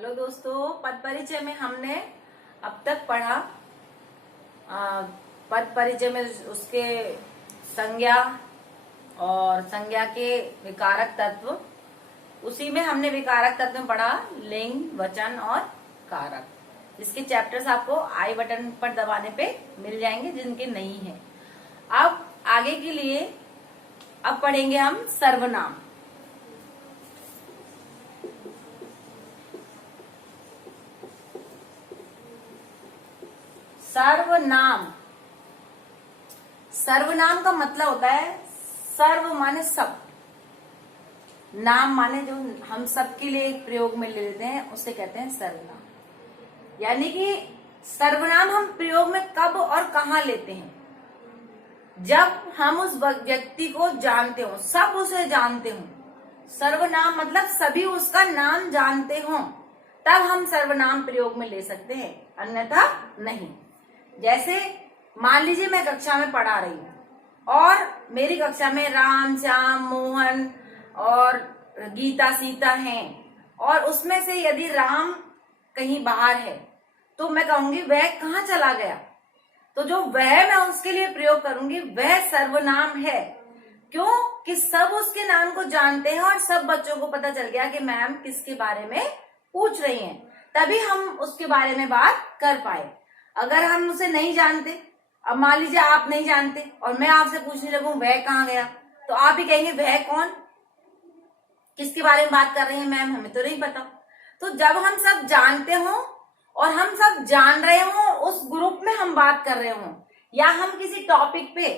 Hello दोस्तों, पद परिचय में हमने अब तक पढ़ा पद परिचय में उसके संज्ञा और संज्ञा के विकारक तत्व। उसी में हमने विकारक तत्व में पढ़ा लिंग, वचन और कारक। इसके चैप्टर्स आपको आई बटन पर दबाने पे मिल जाएंगे जिनके नहीं है। अब आगे के लिए अब पढ़ेंगे हम सर्वनाम। सर्वनाम, सर्वनाम का मतलब होता है सर्व माने सब, नाम माने जो हम सबके लिए प्रयोग में ले लेते हैं उसे कहते हैं सर्वनाम। यानी कि सर्वनाम हम प्रयोग में कब और कहाँ लेते हैं? जब हम उस व्यक्ति को जानते हो, सब उसे जानते हो। सर्वनाम मतलब सभी उसका नाम जानते हो, तब हम सर्वनाम प्रयोग में ले सकते हैं, अन्यथा नहीं। जैसे मान लीजिए मैं कक्षा में पढ़ा रही हूँ और मेरी कक्षा में राम, श्याम, मोहन और गीता, सीता हैं, और उसमें से यदि राम कहीं बाहर है तो मैं कहूंगी वह कहाँ चला गया। तो जो वह मैं उसके लिए प्रयोग करूंगी वह सर्वनाम है। क्यों? कि सब उसके नाम को जानते हैं और सब बच्चों को पता चल गया कि मैम किसके बारे में पूछ रही हैं, तभी हम उसके बारे में बात कर पाए। अगर हम उसे नहीं जानते, अब मान लीजिए आप नहीं जानते और मैं आपसे पूछने लगूं वह कहाँ गया, तो आप ही कहेंगे वह कौन, किसके बारे में बात कर रही हैं मैम, हमें तो नहीं पता। तो जब हम सब जानते हो और हम सब जान रहे हो, उस ग्रुप में हम बात कर रहे हो, या हम किसी टॉपिक पे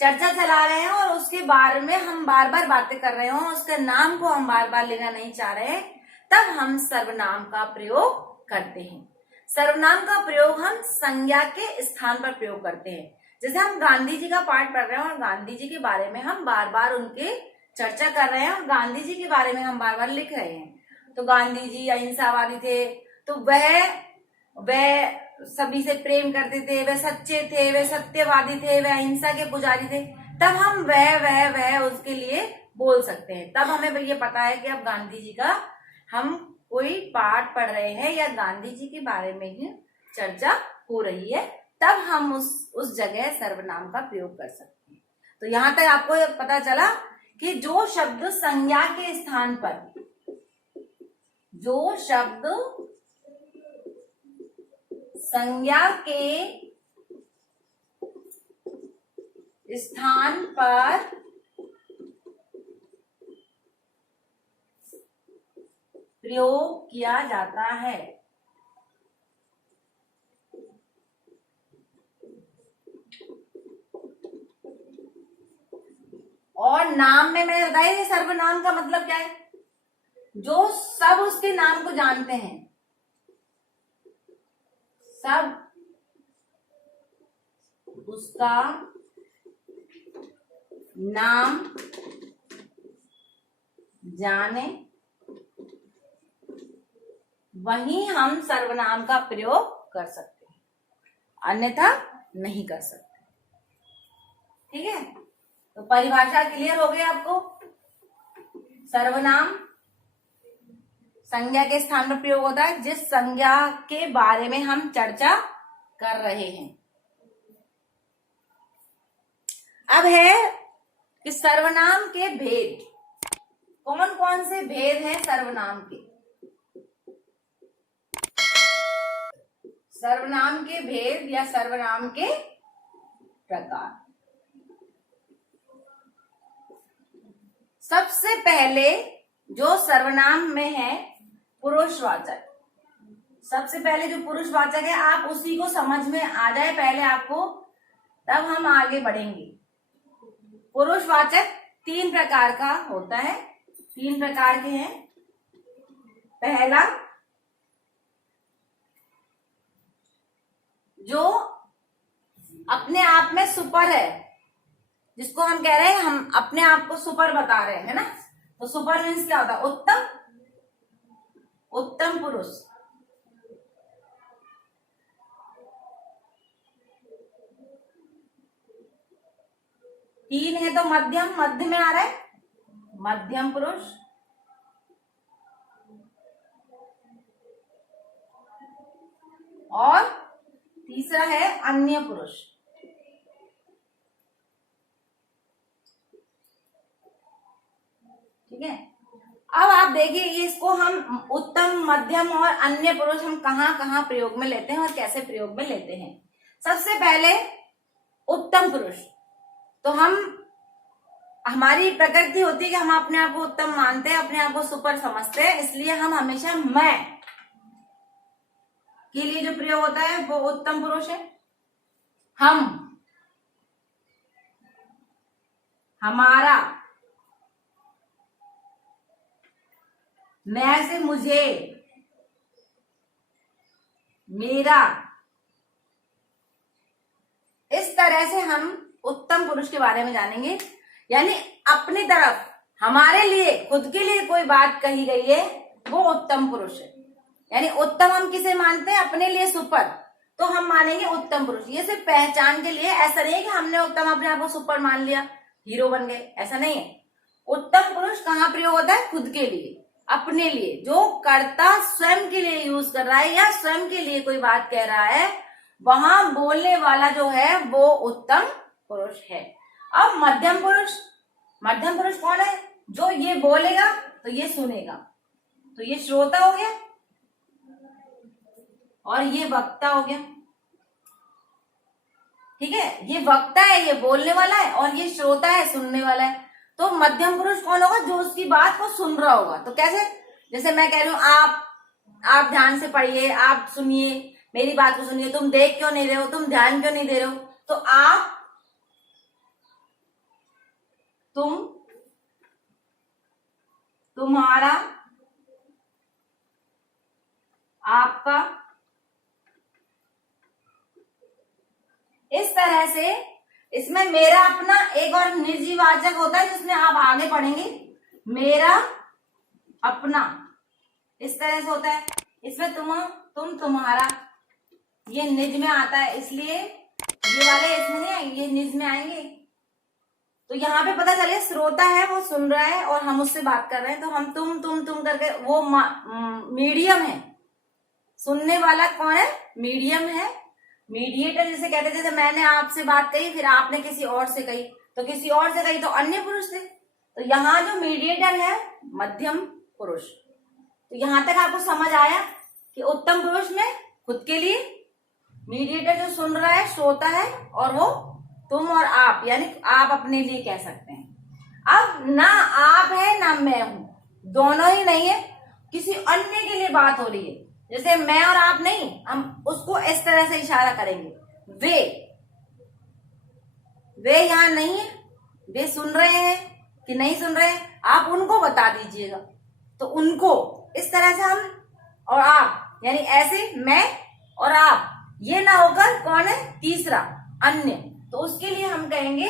चर्चा चला रहे हैं और उसके बारे में हम बार बार बातें कर रहे हो, उसके नाम को हम बार बार लेना नहीं चाह रहे, तब हम सर्वनाम का प्रयोग करते हैं। सर्वनाम का प्रयोग हम संज्ञा के स्थान पर प्रयोग करते हैं। जैसे हम गांधी जी का पाठ पढ़ रहे हैं और गांधी जी के बारे में हम बार बार उनके चर्चा कर रहे हैं और गांधी जी के बारे में हम बार बार लिख रहे हैं। तो गांधी जी अहिंसावादी थे, तो वह सभी से प्रेम करते थे, वह सच्चे थे, वह सत्यवादी थे, वह अहिंसा के पुजारी थे, तब हम वह उसके लिए बोल सकते हैं। तब हमें ये पता है कि अब गांधी जी का हम कोई पाठ पढ़ रहे हैं या गांधी जी के बारे में ही चर्चा हो रही है, तब हम उस जगह सर्वनाम का प्रयोग कर सकते हैं। तो यहां तक आपको पता चला कि जो शब्द संज्ञा के स्थान पर, जो शब्द संज्ञा के स्थान पर प्रयोग किया जाता है, और नाम में मैंने बताया सर्वनाम का मतलब क्या है, जो सब उसके नाम को जानते हैं, सब उसका नाम जाने, वहीं हम सर्वनाम का प्रयोग कर सकते हैं, अन्यथा नहीं कर सकते। ठीक है, तो परिभाषा क्लियर हो गई आपको। सर्वनाम संज्ञा के स्थान पर प्रयोग होता है जिस संज्ञा के बारे में हम चर्चा कर रहे हैं। अब है कि सर्वनाम के भेद, कौन कौन से भेद हैं सर्वनाम के। सर्वनाम के भेद या सर्वनाम के प्रकार। सबसे पहले जो सर्वनाम में है पुरुषवाचक। सबसे पहले जो पुरुषवाचक है, आप उसी को समझ में आ जाए पहले आपको, तब हम आगे बढ़ेंगे। पुरुषवाचक 3 प्रकार का होता है, 3 प्रकार के हैं। पहला, जो अपने आप में सुपर है, जिसको हम कह रहे हैं हम अपने आप को सुपर बता रहे हैं, है ना। तो सुपर मीन्स क्या होता है? उत्तम, उत्तम पुरुष। तीन है तो मध्यम, मध्य में आ रहा है, मध्यम पुरुष। और तीसरा है अन्य पुरुष। ठीक है, अब आप देखिए इसको हम उत्तम, मध्यम और अन्य पुरुष हम कहाँ कहाँ प्रयोग में लेते हैं और कैसे प्रयोग में लेते हैं। सबसे पहले उत्तम पुरुष, तो हमारी प्रकृति होती है कि हम अपने आप को उत्तम मानते हैं, अपने आप को सुपर समझते हैं, इसलिए हम हमेशा मैं के लिए जो प्रयोग होता है वो उत्तम पुरुष है। हम, हमारा, मैं से मुझे, मेरा, इस तरह से हम उत्तम पुरुष के बारे में जानेंगे। यानी अपनी तरफ, हमारे लिए, खुद के लिए कोई बात कही गई है वो उत्तम पुरुष है। यानी उत्तम हम किसे मानते हैं? अपने लिए सुपर, तो हम मानेंगे उत्तम पुरुष। ये सिर्फ पहचान के लिए, ऐसा नहीं है कि हमने उत्तम अपने आप को सुपर मान लिया, हीरो बन गए, ऐसा नहीं है। उत्तम पुरुष कहाँ प्रयोग होता है? खुद के लिए, अपने लिए, जो कर्ता स्वयं के लिए यूज कर रहा है या स्वयं के लिए कोई बात कह रहा है, वहां बोलने वाला जो है वो उत्तम पुरुष है। अब मध्यम पुरुष, मध्यम पुरुष कौन है? जो ये बोलेगा तो ये सुनेगा, तो ये श्रोता हो गया और ये वक्ता हो गया। ठीक है, ये वक्ता है, ये बोलने वाला है, और ये श्रोता है, सुनने वाला है। तो मध्यम पुरुष कौन होगा? जो उसकी बात को सुन रहा होगा। तो कैसे? जैसे मैं कह रही हूं, आप ध्यान से पढ़िए, आप सुनिए, मेरी बात को सुनिए, तुम देख क्यों नहीं रहे हो, तुम ध्यान क्यों नहीं दे रहे हो? तो आप, तुम, तुम्हारा, आपका, इस तरह से इसमें मेरा अपना एक और निजीवाचक होता है जिसमें आप आगे पढ़ेंगे। मेरा अपना इस तरह से होता है। इसमें तुम, तुम्हारा, ये निज में आता है, इसलिए ये वाले इसमें नहीं आएंगे, ये निज में आएंगे। तो यहाँ पे पता चले श्रोता है, वो सुन रहा है और हम उससे बात कर रहे हैं, तो हम तुम करके, वो मीडियम है। सुनने वाला कौन है? मीडियम है, मीडिएटर जिसे कहते हैं। जैसे मैंने आपसे बात कही, फिर आपने किसी और से कही, तो किसी और से कही तो अन्य पुरुष थे। तो यहाँ जो मीडिएटर है मध्यम पुरुष। तो यहां तक आपको समझ आया कि उत्तम पुरुष में खुद के लिए, मीडिएटर जो सुन रहा है, श्रोता है, और वो तुम और आप, यानी आप अपने लिए कह सकते हैं। अब ना आप है ना मैं हूं, दोनों ही नहीं है, किसी अन्य के लिए बात हो रही है। जैसे मैं और आप नहीं, हम उसको इस तरह से इशारा करेंगे, वे यहां नहीं है, वे सुन रहे हैं कि नहीं सुन रहे हैं, आप उनको बता दीजिएगा। तो उनको इस तरह से हम, और आप, यानी ऐसे मैं और आप, ये ना होकर कौन है? तीसरा, अन्य। तो उसके लिए हम कहेंगे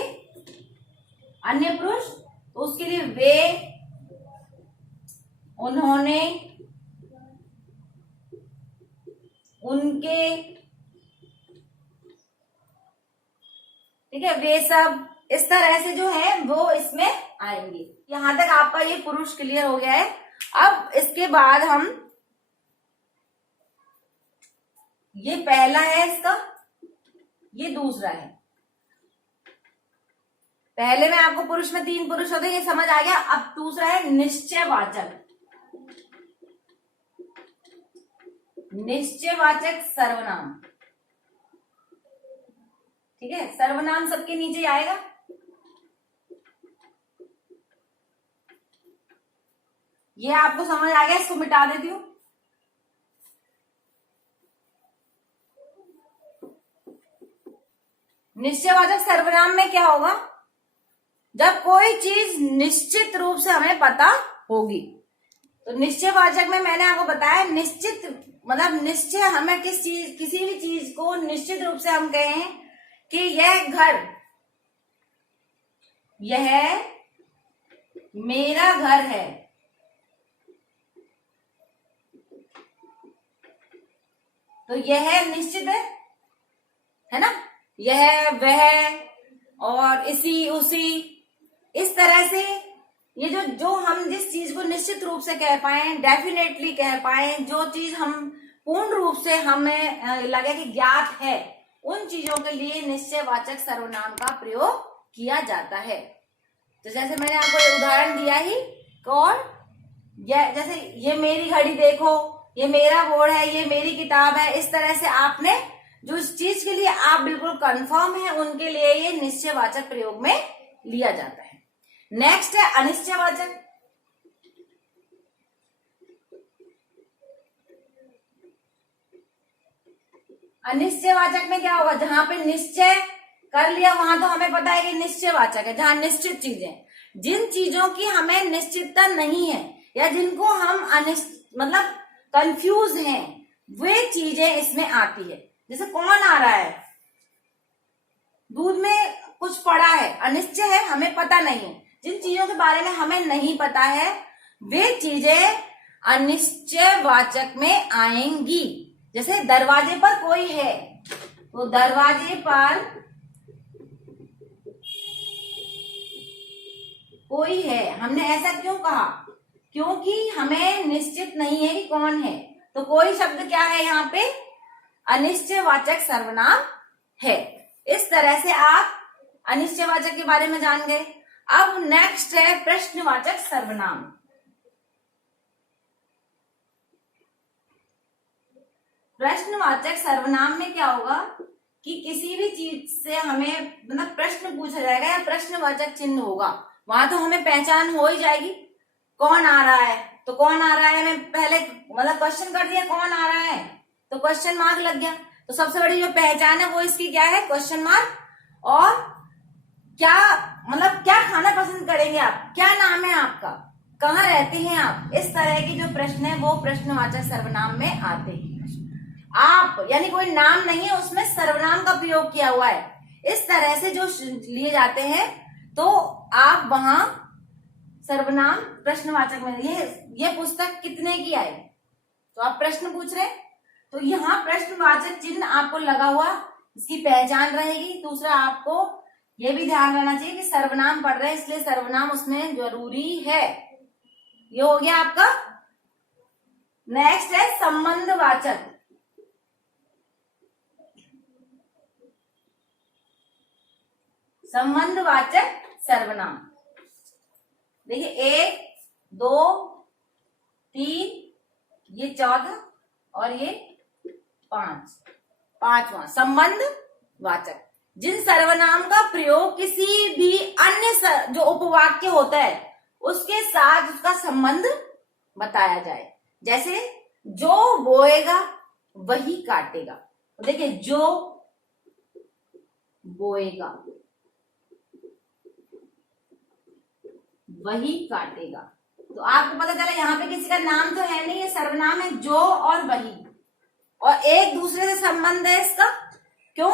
अन्य पुरुष। तो उसके लिए वे, उन्होंने, उनके, ठीक है, वे सब, इस तरह से जो है वो इसमें आएंगे। यहां तक आपका ये पुरुष क्लियर हो गया है। अब इसके बाद हम, ये पहला है इसका, ये दूसरा है। पहले में आपको पुरुष में 3 पुरुष होते हैं, ये समझ आ गया। अब दूसरा है निश्चयवाचक, निश्चयवाचक सर्वनाम। ठीक है, सर्वनाम सबके नीचे आएगा। ये आपको समझ आ गया, इसको मिटा देती हूं। निश्चयवाचक सर्वनाम में क्या होगा? जब कोई चीज निश्चित रूप से हमें पता होगी। तो निश्चयवाचक में मैंने आपको बताया, निश्चित मतलब निश्चय, हमें किसी भी चीज को निश्चित रूप से हम कहें कि यह घर, यह मेरा घर है, तो यह निश्चित है ना, यह, वह और इसी, उसी, इस तरह से ये जो हम जिस चीज को निश्चित रूप से कह पाए, डेफिनेटली कह पाए, जो चीज हम पूर्ण रूप से हमें लगे कि ज्ञात है, उन चीजों के लिए निश्चयवाचक सर्वनाम का प्रयोग किया जाता है। तो जैसे मैंने आपको एक उदाहरण दिया ही, कौन, जैसे ये मेरी घड़ी देखो, ये मेरा बोर्ड है, ये मेरी किताब है। इस तरह से आपने जो इस चीज के लिए आप बिल्कुल कंफर्म है, उनके लिए ये निश्चयवाचक प्रयोग में लिया जाता है। नेक्स्ट है अनिश्चयवाचक। अनिश्चयवाचक में क्या होगा, जहां पे निश्चय कर लिया वहां तो हमें पता है कि निश्चयवाचक है, जहां निश्चित चीजें, जिन चीजों की हमें निश्चितता नहीं है या जिनको हम मतलब कंफ्यूज हैं, वे चीजें इसमें आती है। जैसे कौन आ रहा है, दूध में कुछ पड़ा है, अनिश्चय है, हमें पता नहीं है। जिन चीजों के बारे में हमें नहीं पता है वे चीजें अनिश्चयवाचक में आएंगी। जैसे दरवाजे पर कोई है, तो दरवाजे पर कोई है, हमने ऐसा क्यों कहा, क्योंकि हमें निश्चित नहीं है कि कौन है। तो कोई शब्द क्या है, यहाँ पे अनिश्चयवाचक सर्वनाम है। इस तरह से आप अनिश्चयवाचक के बारे में जान गए। अब नेक्स्ट है प्रश्नवाचक सर्वनाम। प्रश्नवाचक सर्वनाम में क्या होगा कि किसी भी चीज से हमें मतलब प्रश्न पूछा जाएगा या प्रश्नवाचक चिन्ह होगा, वहां तो हमें पहचान हो ही जाएगी। कौन आ रहा है, तो कौन आ रहा है, मैं पहले मतलब क्वेश्चन कर दिया कौन आ रहा है, तो क्वेश्चन मार्क लग गया। तो सबसे बड़ी जो पहचान है वो इसकी क्या है, क्वेश्चन मार्क। और क्या मतलब क्या खाना पसंद करेंगे आप, क्या नाम है आपका, कहाँ रहते हैं आप, इस तरह की जो प्रश्न है वो प्रश्नवाचक सर्वनाम में आते हैं। आप यानी कोई नाम नहीं है, उसमें सर्वनाम का प्रयोग किया हुआ है। इस तरह से जो लिए जाते हैं तो आप वहां सर्वनाम प्रश्नवाचक में। ये पुस्तक कितने की आई, तो आप प्रश्न पूछ रहे हैं, तो यहाँ प्रश्नवाचक चिन्ह आपको लगा हुआ, इसकी पहचान रहेगी। दूसरा आपको ये भी ध्यान रहना चाहिए कि सर्वनाम पढ़ रहे हैं इसलिए सर्वनाम उसमें जरूरी है। ये हो गया आपका। नेक्स्ट है संबंधवाचक। संबंधवाचक सर्वनाम देखिए, 1 2 3, ये चौथा और ये 5, पांचवा संबंधवाचक। जिन सर्वनाम का प्रयोग किसी भी अन्य जो उपवाक्य होता है उसके साथ उसका संबंध बताया जाए। जैसे जो बोएगा वही काटेगा। देखिए, जो बोएगा वही काटेगा, तो आपको पता चला यहाँ पे किसी का नाम तो है नहीं, ये सर्वनाम है जो और वही, और एक दूसरे से संबंध है इसका। क्यों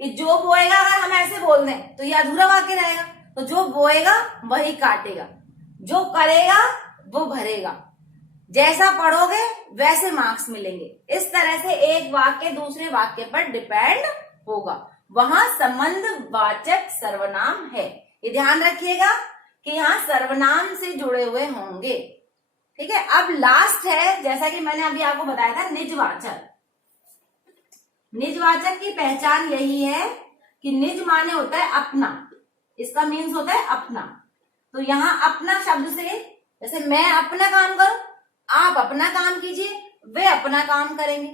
कि जो बोएगा अगर हम ऐसे बोल दें तो ये अधूरा वाक्य रहेगा। तो जो बोएगा वही काटेगा, जो करेगा वो भरेगा, जैसा पढ़ोगे वैसे मार्क्स मिलेंगे। इस तरह से एक वाक्य दूसरे वाक्य पर डिपेंड होगा, वहां संबंधवाचक सर्वनाम है। ये ध्यान रखिएगा कि यहाँ सर्वनाम से जुड़े हुए होंगे। ठीक है, अब लास्ट है, जैसा कि मैंने अभी आपको बताया था, निजवाचक। निजवाचक की पहचान यही है कि निज माने होता है अपना, इसका मीन्स होता है अपना। तो यहाँ अपना शब्द से, जैसे मैं अपना काम करूं, आप अपना काम कीजिए, वे अपना काम करेंगे,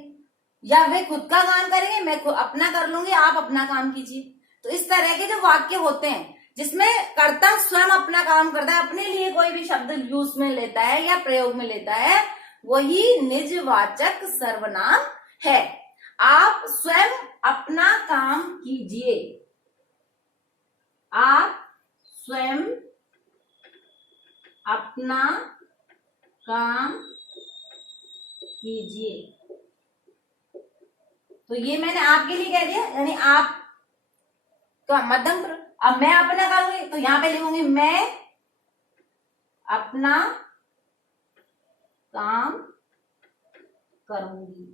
या वे खुद का काम करेंगे, मैं खुद अपना कर लूंगी, आप अपना काम कीजिए। तो इस तरह के जो वाक्य होते हैं जिसमें कर्ता स्वयं अपना काम करता है, अपने लिए कोई भी शब्द यूज में लेता है या प्रयोग में लेता है, वही निजवाचक सर्वनाम है। आप स्वयं अपना काम कीजिए, आप स्वयं अपना काम कीजिए। तो ये मैंने आपके लिए कह दिया, यानी आप तो मध्यम। अब मैं अपना करूंगी तो यहां पे लिखूंगी मैं अपना काम करूंगी,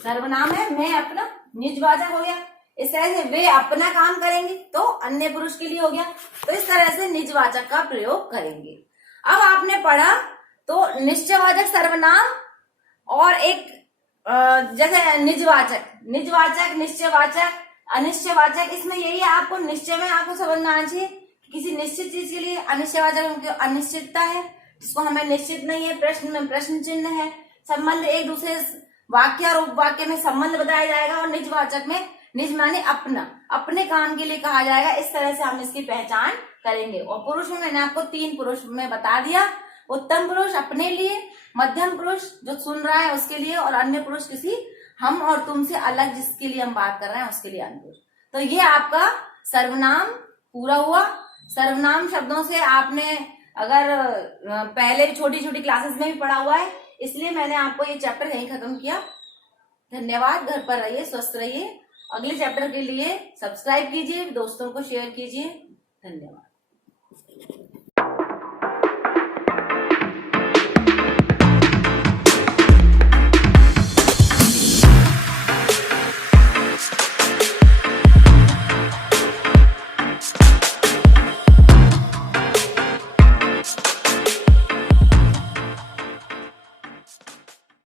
सर्वनाम है मैं अपना, निजवाचक हो गया। इस तरह से वे अपना काम करेंगे तो अन्य पुरुष के लिए हो गया। तो इस तरह से निजवाचक का प्रयोग करेंगे। अब आपने पढ़ा तो निश्चयवाचक सर्वनाम और एक जैसे निजवाचक, निश्चयवाचक, अनिश्चयवाचक, इसमें यही है, आपको निश्चय में आपको समझना आना चाहिए कि किसी निश्चित चीज के लिए अनिश्चयवाचक में अनिश्चितता है जिसको हमें निश्चित नहीं है, प्रश्न में प्रश्न चिन्ह है, संबंध एक दूसरे वाक्य और उपवाक्य में संबंध बताया जाएगा, और निजवाचक में निज माने अपना, अपने काम के लिए कहा जाएगा। इस तरह से हम इसकी पहचान करेंगे। और पुरुष में मैंने आपको 3 पुरुष में बता दिया, उत्तम पुरुष अपने लिए, मध्यम पुरुष जो सुन रहा है उसके लिए, और अन्य पुरुष किसी हम और तुमसे अलग जिसके लिए हम बात कर रहे हैं उसके लिए अन्य पुरुष। तो ये आपका सर्वनाम पूरा हुआ। सर्वनाम शब्दों से आपने अगर पहले छोटी छोटी क्लासेस में भी पढ़ा हुआ है, इसलिए मैंने आपको ये चैप्टर यहीं खत्म किया। धन्यवाद। घर पर रहिए, स्वस्थ रहिए। अगले चैप्टर के लिए सब्सक्राइब कीजिए, दोस्तों को शेयर कीजिए। धन्यवाद।